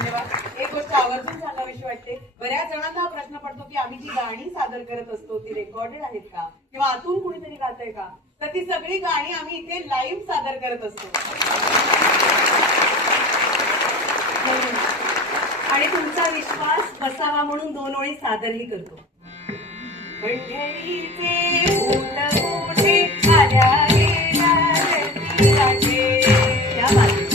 धन्यवाद. एक गोष्ट आवर्जून सांगावीशी वाटते. बऱ्याच जणांना हा प्रश्न पडतो की आम्ही जी गाणी सादर करत असतो ती रेकॉर्डेड आहेत का किंवा आतून कुणीतरी गातंय का. तर ती सगळी गाणी आम्ही इथे लाईव्ह सादर करत असतो. आणि तुमचा विश्वास बसावा म्हणून 2 ओळी सादरही करतो. पंढरीचे ऊट मोठे आल्या गेल्या रती राजे. त्या बाजूला